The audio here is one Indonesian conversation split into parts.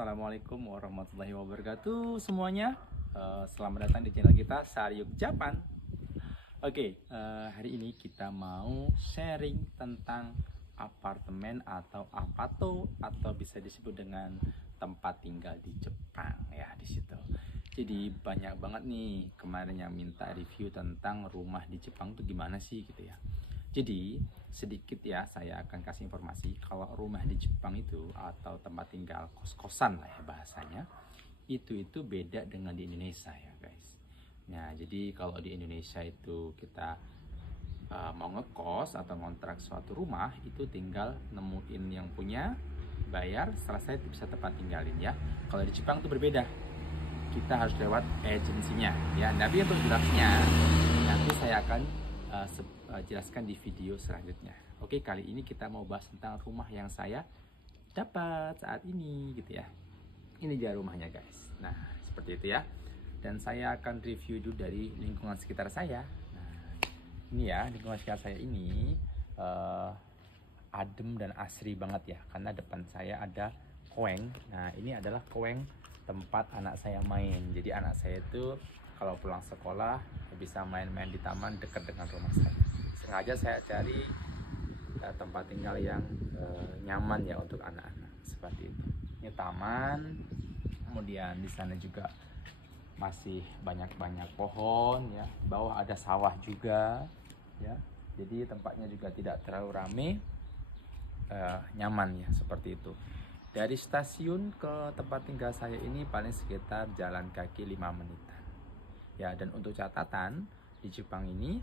Assalamualaikum warahmatullahi wabarakatuh semuanya. Selamat datang di channel kita Saryuk Japan. Hari ini kita mau sharing tentang apartemen atau apato, atau bisa disebut dengan tempat tinggal di Jepang ya di situ. Jadi banyak banget nih kemarin yang minta review tentang rumah di Jepang tuh gimana sih gitu ya. Jadi sedikit ya saya akan kasih informasi kalau rumah di Jepang itu atau tempat tinggal kos-kosan lah ya bahasanya, itu beda dengan di Indonesia ya guys. Nah jadi kalau di Indonesia itu kita mau ngekos atau ngontrak suatu rumah itu tinggal nemuin yang punya, bayar, selesai bisa tempat tinggalin ya. Kalau di Jepang itu berbeda, kita harus lewat agensinya ya. Tapi untuk jelasnya nanti saya akan jelaskan di video selanjutnya. Oke, kali ini kita mau bahas tentang rumah yang saya dapat saat ini gitu ya. Ini dia rumahnya guys. Nah seperti itu ya. Dan saya akan review dulu dari lingkungan sekitar saya. Nah ini ya, lingkungan sekitar saya ini adem dan asri banget ya. Karena depan saya ada koeng. Nah ini adalah koeng tempat anak saya main. Jadi anak saya itu kalau pulang sekolah bisa main-main di taman dekat dengan rumah saya. Sengaja saya cari tempat tinggal yang nyaman ya untuk anak-anak seperti itu. Ini taman, kemudian di sana juga masih banyak pohon ya. Bawah ada sawah juga ya. Jadi tempatnya juga tidak terlalu rame, nyaman ya seperti itu. Dari stasiun ke tempat tinggal saya ini paling sekitar jalan kaki 5 menitan. Ya, dan untuk catatan, di Jepang ini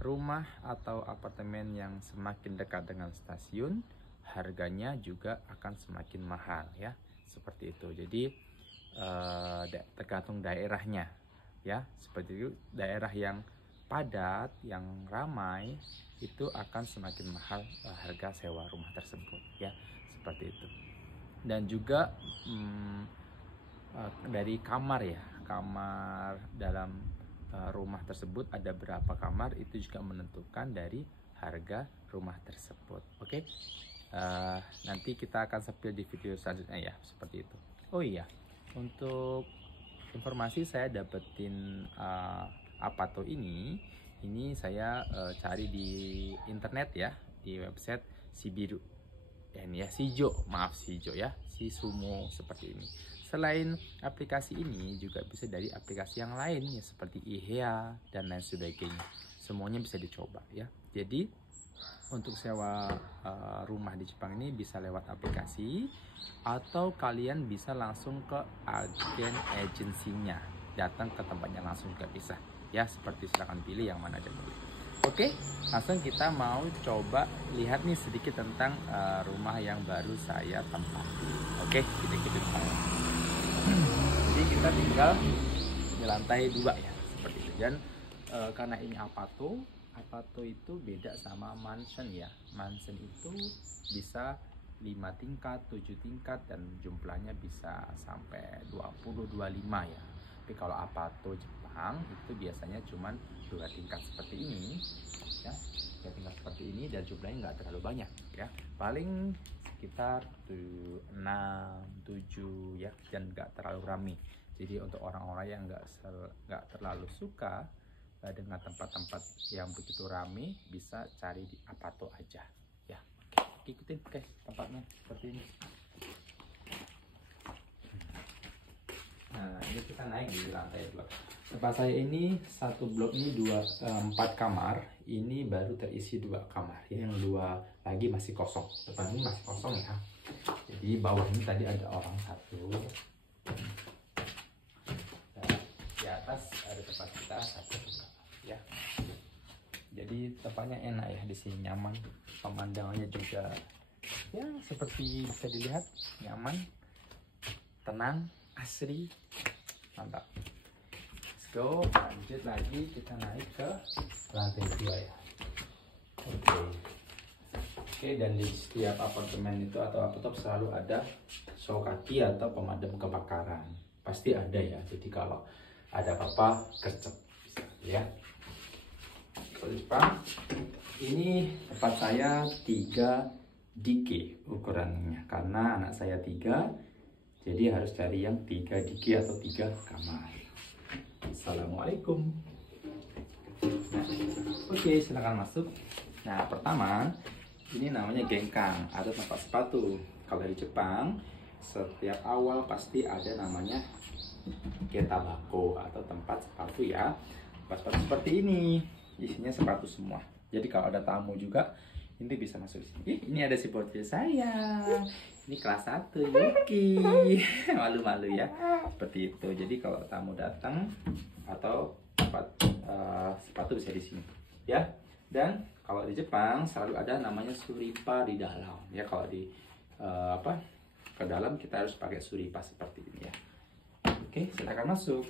rumah atau apartemen yang semakin dekat dengan stasiun harganya juga akan semakin mahal ya, seperti itu. Jadi tergantung daerahnya ya, seperti itu. Daerah yang padat, yang ramai itu akan semakin mahal harga sewa rumah tersebut ya, seperti itu. Dan juga dari kamar ya, kamar dalam rumah tersebut ada berapa kamar itu juga menentukan dari harga rumah tersebut. Oke, nanti kita akan spill di video selanjutnya ya, seperti itu. Oh iya, untuk informasi saya dapetin apato ini saya cari di internet ya, di website Shibiru. Ini ya, Shijo ya, Shisumo seperti ini. Selain aplikasi ini juga bisa dari aplikasi yang lain ya, seperti IHEA dan lain sebagainya. Semuanya bisa dicoba ya. Jadi untuk sewa rumah di Jepang ini bisa lewat aplikasi, atau kalian bisa langsung ke agensinya, datang ke tempatnya langsung juga bisa ya, seperti silakan pilih yang mana aja boleh. Oke, langsung kita mau coba lihat nih sedikit tentang rumah yang baru saya tempati. Oke, kita jadi kita tinggal di lantai 2 ya, seperti itu. Dan karena ini apato itu beda sama mansion ya. Mansion itu bisa 5 tingkat, 7 tingkat, dan jumlahnya bisa sampai 20-25 ya. Tapi kalau apato Jepang itu biasanya cuma 2 tingkat seperti ini ya, 2 tingkat seperti ini, dan jumlahnya nggak terlalu banyak ya, paling sekitar 6, 7 ya, dan nggak terlalu ramai. Jadi untuk orang-orang yang nggak terlalu suka dengan tempat-tempat yang begitu ramai, bisa cari di apato aja ya. Oke, ikutin guys tempatnya seperti ini. Nah ini kita naik di lantai 2. Tempat saya ini satu blok ini 4 kamar. Ini baru terisi 2 kamar ya, yang 2 lagi masih kosong. Depan ini masih kosong ya. Jadi bawah ini tadi ada orang satu. Dan di atas ada tempat kita satu ya. Jadi tempatnya enak ya, di sini nyaman. Pemandangannya juga ya seperti bisa dilihat, nyaman, tenang, asri, mantap. Let's go, lanjut lagi, kita naik ke lantai 2 ya. Oke, dan di setiap apartemen itu atau apatop selalu ada shokaki atau pemadam kebakaran, pasti ada ya. Jadi kalau ada apa-apa gercep ya. Kalau Jepang ini tempat saya 3 DK ukurannya, karena anak saya 3. Jadi harus cari yang 3 digi atau 3 kamar. Assalamualaikum. Nah, oke, silakan masuk. Nah, pertama ini namanya gengkang atau tempat sepatu. Kalau di Jepang, setiap awal pasti ada namanya getabako atau tempat sepatu ya. Tempat sepatu seperti ini, isinya sepatu semua. Jadi kalau ada tamu juga, ini bisa masuk di sini. Ini ada si bocil saya. Ini kelas 1 Yuki. Malu-malu ya. Seperti itu. Jadi kalau tamu datang atau tempat sepatu bisa di sini. Ya. Dan kalau di Jepang selalu ada namanya suripa di dalam. Ya kalau di ke dalam kita harus pakai suripa seperti ini ya. Oke, silakan masuk.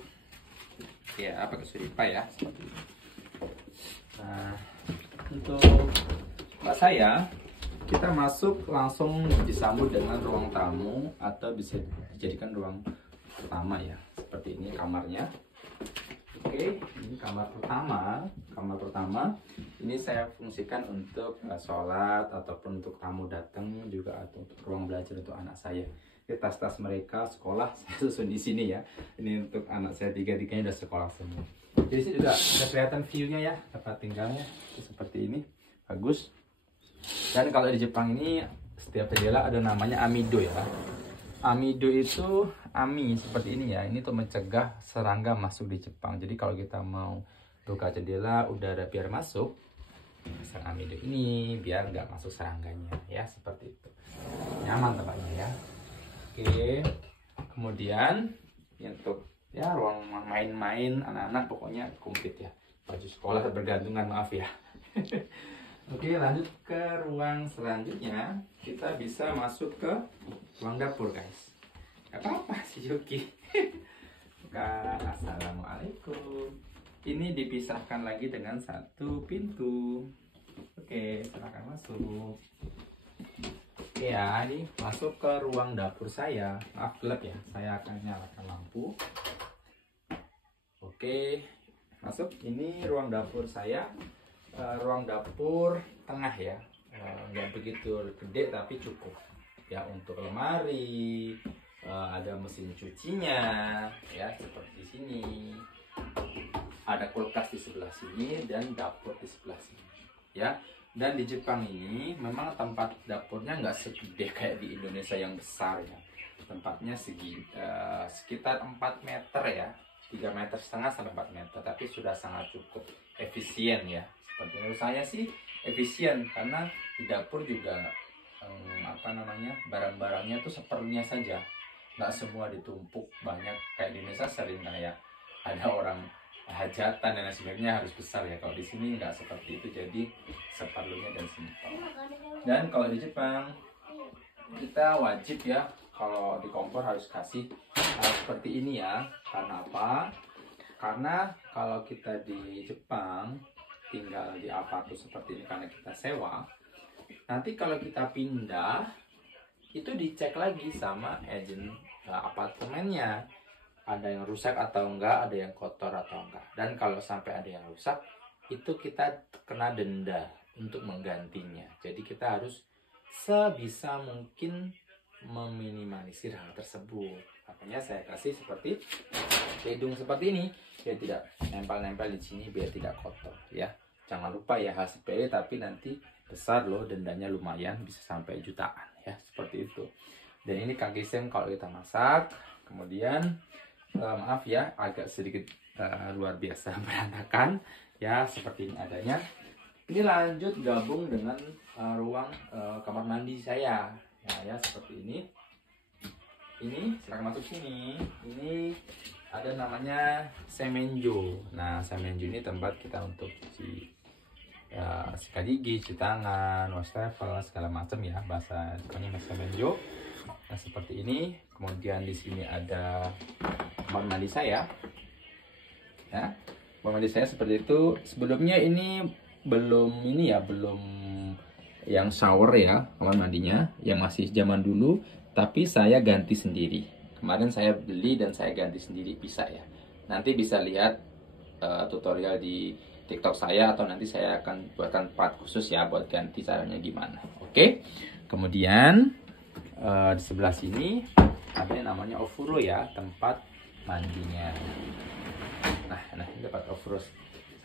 Ya, pakai suripa ya seperti ini. Nah, untuk mbak saya, kita masuk langsung disambut dengan ruang tamu atau bisa dijadikan ruang pertama ya. Seperti ini kamarnya. Oke, ini kamar pertama. Kamar pertama ini saya fungsikan untuk sholat ataupun untuk tamu datang juga atau untuk ruang belajar untuk anak saya. Tas-tas mereka sekolah saya susun di sini ya. Ini untuk anak saya tiga-tiganya udah sekolah semua. Jadi sini juga sudah kelihatan view-nya ya, tempat tinggalnya seperti ini, bagus. Dan kalau di Jepang ini setiap jendela ada namanya amido ya. Amido itu ami seperti ini ya. Ini untuk mencegah serangga masuk di Jepang. Jadi kalau kita mau buka jendela udara biar masuk, pasang amido ini biar nggak masuk serangganya ya, seperti itu. Nyaman tempatnya ya. Oke, kemudian untuk ya ruang main-main anak-anak pokoknya komplit ya. Baju sekolah bergantungan, maaf ya. Oke, lanjut ke ruang selanjutnya. Kita bisa masuk ke ruang dapur guys. Gak apa-apa si Yuki. Assalamualaikum. Ini dipisahkan lagi dengan satu pintu. Oke, silakan masuk. Ya, ini masuk ke ruang dapur saya. Maaf gelap ya, saya akan nyalakan lampu. Oke, masuk. Ini ruang dapur saya. Ruang dapur tengah ya, nggak begitu gede tapi cukup ya untuk lemari. Ada mesin cucinya ya seperti sini. Ada kulkas di sebelah sini dan dapur di sebelah sini ya. Dan di Jepang ini memang tempat dapurnya nggak segede kayak di Indonesia yang besar ya. Tempatnya sekitar 4 meter ya, 3,5 meter sampai 4 meter, tapi sudah sangat cukup efisien ya. Seperti menurut saya sih efisien karena di dapur juga barang-barangnya tuh seperlunya saja, nggak semua ditumpuk banyak kayak di Indonesia sering kayak ada orang hajatan dan sebagainya harus besar ya. Kalau di sini nggak seperti itu, jadi seperlunya dan simpel. Dan kalau di Jepang kita wajib ya kalau di kompor harus kasih seperti ini ya. Karena apa? Karena kalau kita di Jepang tinggal di apartemen seperti ini karena kita sewa, nanti kalau kita pindah itu dicek lagi sama agen apartemennya, ada yang rusak atau enggak, ada yang kotor atau enggak. Dan kalau sampai ada yang rusak, itu kita kena denda untuk menggantinya. Jadi kita harus sebisa mungkin meminimalisir hal tersebut. Makanya saya kasih seperti hidung seperti ini, biar tidak nempel-nempel di sini, biar tidak kotor ya. Jangan lupa ya, hal sepele tapi nanti besar loh, dendanya lumayan, bisa sampai jutaan ya, seperti itu. Dan ini kaki sen kalau kita masak. Kemudian maaf ya, agak sedikit luar biasa berantakan ya, seperti ini adanya. Ini lanjut gabung dengan ruang kamar mandi saya ya, seperti ini. Ini silakan masuk sini. Ini ada namanya semenjo. Nah, semenjo ini tempat kita untuk cuci sikat gigi, cuci tangan, wastafel, segala macam ya, bahasa Jepangnya semenjo. Nah, seperti ini. Kemudian di sini ada kamar mandi saya. Ya, kamar mandi saya seperti itu. Sebelumnya ini belum yang shower ya, kamar mandinya yang masih zaman dulu, tapi saya ganti sendiri. Kemarin saya beli dan saya ganti sendiri, bisa ya. Nanti bisa lihat tutorial di TikTok saya, atau nanti saya akan buatkan part khusus ya buat ganti caranya gimana. Oke. Kemudian di sebelah sini ada yang namanya ofuro ya, tempat mandinya. Nah ini tempat ofuro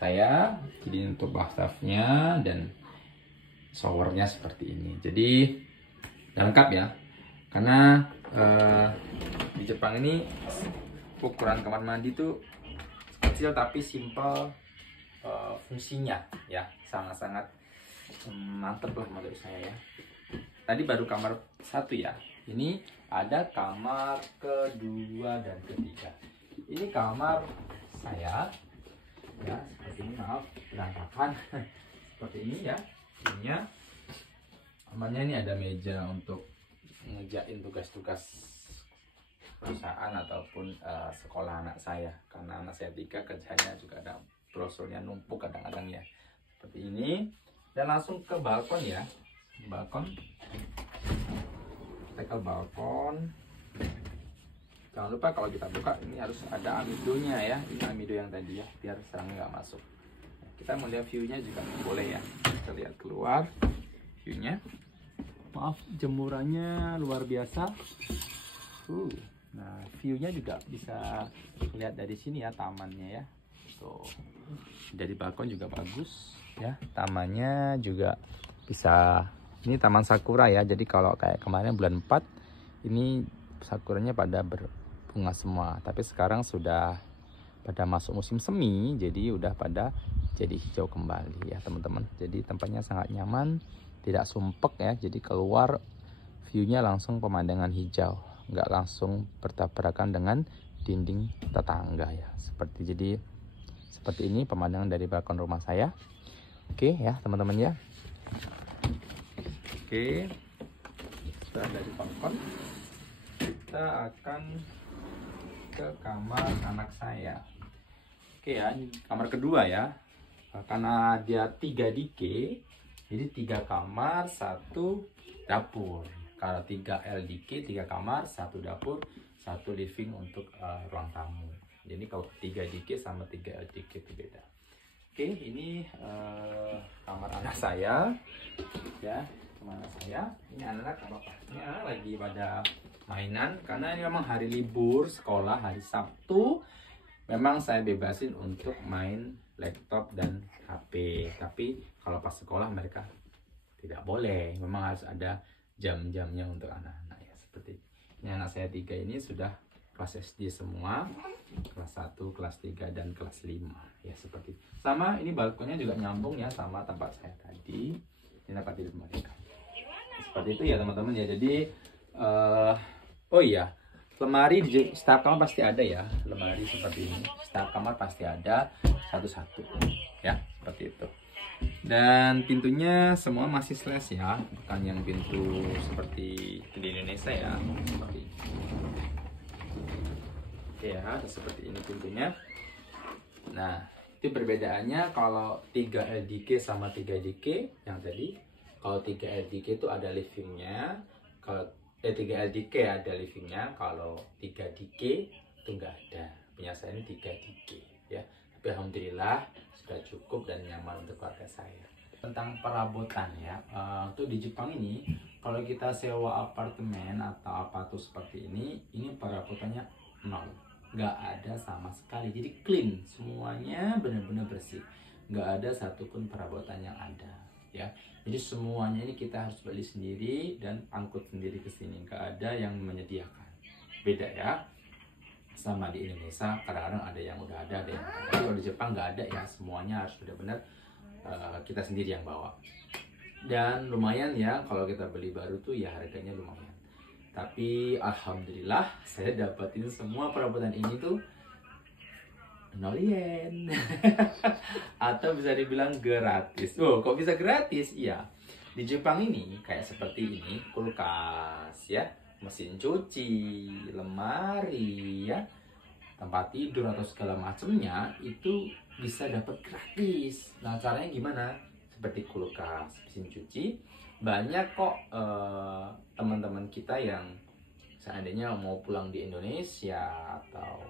saya. Jadi untuk bathtubnya dan showernya seperti ini. Jadi lengkap ya, karena di Jepang ini ukuran kamar mandi tuh kecil tapi simple, fungsinya ya sangat-sangat mantep lah menurut saya ya. Tadi baru kamar satu ya, ini ada kamar kedua dan ketiga. Ini kamar saya ya, seperti ini, maaf berantakan seperti ini ya. Ininya amannya, ini ada meja untuk ngejain tugas-tugas perusahaan ataupun sekolah anak saya, karena anak saya 3 kerjanya juga ada brosurnya numpuk kadang-kadang ya, seperti ini. Dan langsung ke balkon ya, balkon, kita ke balkon. Jangan lupa kalau kita buka ini harus ada amidonya ya, ini amido yang tadi ya, biar serangga nggak masuk. Kita mau lihat view-nya juga boleh ya, kita lihat keluar view-nya. Maaf, jemurannya luar biasa. Nah, view-nya juga bisa lihat dari sini ya, tamannya ya. Tuh, dari balkon juga bagus ya, tamannya juga bisa. Ini taman sakura ya, jadi kalau kayak kemarin bulan 4 ini sakuranya pada berbunga semua, tapi sekarang sudah pada masuk musim semi, jadi udah pada jadi hijau kembali ya teman-teman. Jadi tempatnya sangat nyaman, tidak sumpek ya, jadi keluar view-nya langsung pemandangan hijau, nggak langsung bertabrakan dengan dinding tetangga ya. Jadi seperti ini pemandangan dari balkon rumah saya. Oke ya teman-teman ya. Oke, setelah dari balkon kita akan ke kamar anak saya. Oke ya, ini kamar kedua ya, karena dia 3 DK, jadi 3 kamar 1 dapur. Kalau 3 LDK 3 kamar 1 dapur 1 living untuk ruang tamu. Jadi kalau 3 DK sama 3 LDK itu beda. Oke, ini kamar anak saya ya, kemana saya. Ini anak bapaknya lagi pada mainan, karena ini memang hari libur sekolah, hari Sabtu memang saya bebasin untuk main laptop dan HP. Tapi kalau pas sekolah mereka tidak boleh, memang harus ada jam-jamnya untuk anak-anak ya. Seperti ini anak saya 3 ini sudah kelas SD semua, kelas 1, kelas 3 dan kelas 5 ya, seperti sama. Ini balkonnya juga nyambung ya sama tempat saya tadi, ini tempat tidur mereka. Seperti itu ya teman-teman ya. Jadi oh iya, lemari di setiap kamar pasti ada ya, lemari seperti ini setiap kamar pasti ada satu-satu ya, seperti itu. Dan pintunya semua masih slash ya, bukan yang pintu seperti di Indonesia ya, seperti ini. Oke ya, seperti ini pintunya. Nah, itu perbedaannya kalau 3 LDK sama 3 DK yang tadi. Kalau 3 LDK itu ada livingnya, kalau 3 LDK ada livingnya, kalau 3 DK itu enggak ada. Punya saya ini 3 DK ya. Tapi alhamdulillah sudah cukup dan nyaman untuk keluarga saya. Tentang perabotan ya, untuk di Jepang ini kalau kita sewa apartemen atau apa tuh seperti ini perabotannya nol, nggak ada sama sekali. Jadi clean, semuanya benar-benar bersih, nggak ada satupun perabotan yang ada ya. Jadi semuanya ini kita harus beli sendiri dan angkut sendiri ke sini, nggak ada yang menyediakan. Beda ya sama di Indonesia, kadang-kadang ada yang udah ada yang ada. Tapi kalau di Jepang nggak ada ya, semuanya harus benar-benar kita sendiri yang bawa. Dan lumayan ya, kalau kita beli baru tuh ya harganya lumayan. Tapi alhamdulillah saya dapatin semua perabotan ini tuh 0 yen atau bisa dibilang gratis. Oh, kok bisa gratis? Iya, di Jepang ini kayak seperti ini, kulkas ya, mesin cuci, lemari ya, tempat tidur atau segala macamnya itu bisa dapat gratis. Nah, caranya gimana? Seperti kulkas, mesin cuci, banyak kok teman-teman kita yang seandainya mau pulang di Indonesia atau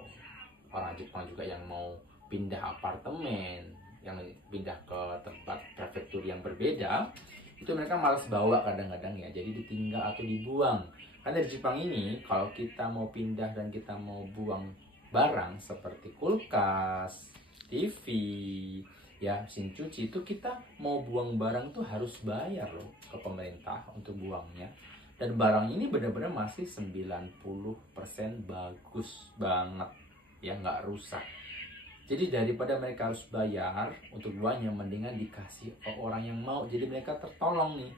orang Jepang juga yang mau pindah apartemen, yang pindah ke tempat prefektur yang berbeda, itu mereka malas bawa kadang-kadang ya, jadi ditinggal atau dibuang Karena di Jepang ini kalau kita mau pindah dan kita mau buang barang seperti kulkas, TV, ya mesin cuci, itu kita mau buang barang tuh harus bayar loh ke pemerintah untuk buangnya. Dan barang ini benar-benar masih 90% bagus banget, ya nggak rusak. Jadi daripada mereka harus bayar untuk buangnya, mendingan dikasih ke orang yang mau. Jadi mereka tertolong nih,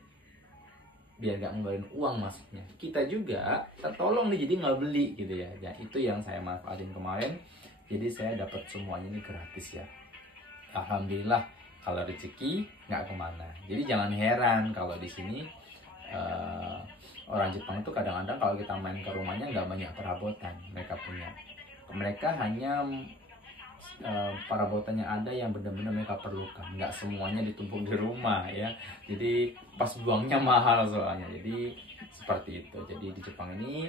biar nggak ngeluarin uang maksudnya. Kita juga tertolong nih, jadi nggak beli gitu ya. Ya itu yang saya manfaatin kemarin. Jadi saya dapat semuanya ini gratis ya. Alhamdulillah, kalau rezeki nggak kemana. Jadi jangan heran kalau di sini orang Jepang itu kadang-kadang kalau kita main ke rumahnya nggak banyak perabotan mereka punya. Mereka hanya perabotannya ada yang benar-benar mereka perlukan, nggak semuanya ditumpuk di rumah ya. Jadi pas buangnya mahal soalnya. Jadi seperti itu. Jadi di Jepang ini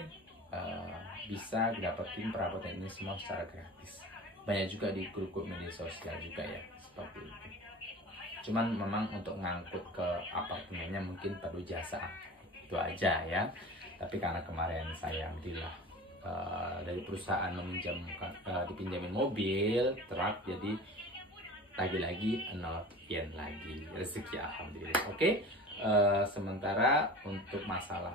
bisa dapetin perabotan ini semua secara gratis. Banyak juga di grup media sosial juga ya, seperti itu. Cuman memang untuk ngangkut ke apartemennya mungkin perlu jasa, itu aja ya. Tapi karena kemarin saya alhamdulillah dari perusahaan dipinjamin mobil truk, jadi lagi-lagi 0 yen lagi rezeki, alhamdulillah. Oke. Sementara untuk masalah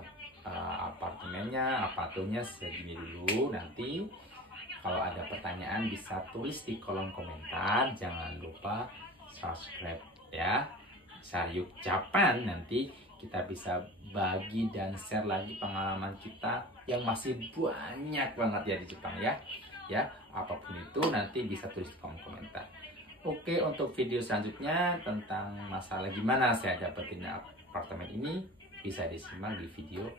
apartemennya, apatunya segini dulu. Nanti kalau ada pertanyaan bisa tulis di kolom komentar. Jangan lupa subscribe ya. Saryuk Japan, nanti kita bisa bagi dan share lagi pengalaman kita yang masih banyak banget ya di Jepang ya. Ya, apapun itu nanti bisa tulis di kolom komentar. Oke, untuk video selanjutnya tentang masalah gimana saya dapetin apartemen ini bisa disimak di video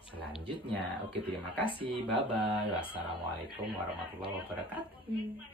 selanjutnya. Oke, terima kasih. Bye bye. Wassalamualaikum warahmatullahi wabarakatuh.